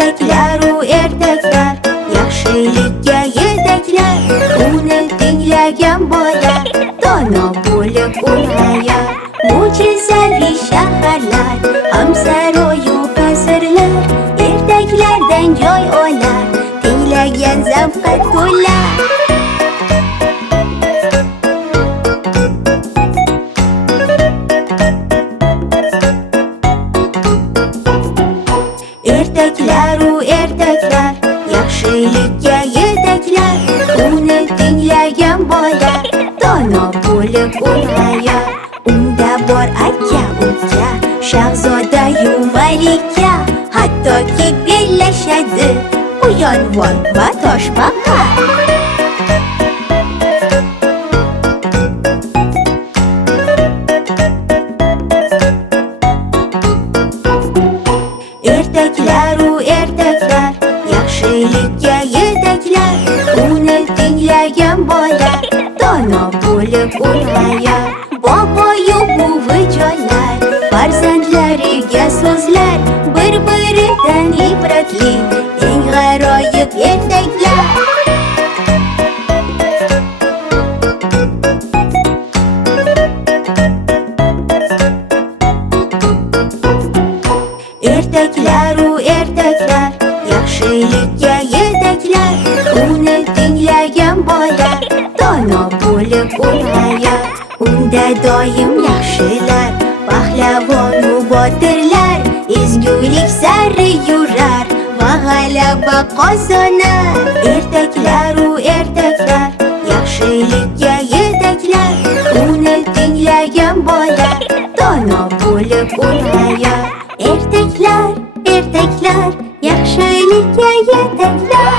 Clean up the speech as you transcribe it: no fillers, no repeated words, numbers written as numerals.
Ertaklaru ertaklar yaxshilikka yetaklar, uni tinglagan bola dono bo'lib ulg'ayar. Mo'jizaviy shaharlar, hamsaroyu qasrlar ertaklardan joy olar, tinglagan zavqqa to'lar. Ertaklaru ertaklar yaxshilikka yetaklar, uni tinglagan bola dono bo'lib ulg'ayar. Unda bor aka uka, shahzodayu malika, hattoki bellashadi quyonvon va toshbaqa. Ertaklaru ertaklar yaxshilikka yetaklar, uni tinglagan bola dono bo'lib ulg'ayar. Boboyu buvijonlar farzandlariga so'zlar, bir-biridan ibratli eng g'aroyib ertaklar. Ertaklaru ertaklar yaxshilikka yetaklar, uni tinglagan bola dono bo'lib ulg'ayar. Unda doim yaxshilar, pahlavonu botirlar ezgulik sari yurar va g'alaba qozonar. Ertaklaru ertaklar yaxshilikka yetaklar, uni tinglagan bola dono bo'lib ulg'ayar. Ertaklar, ertaklar yaxshilikka yetaklar.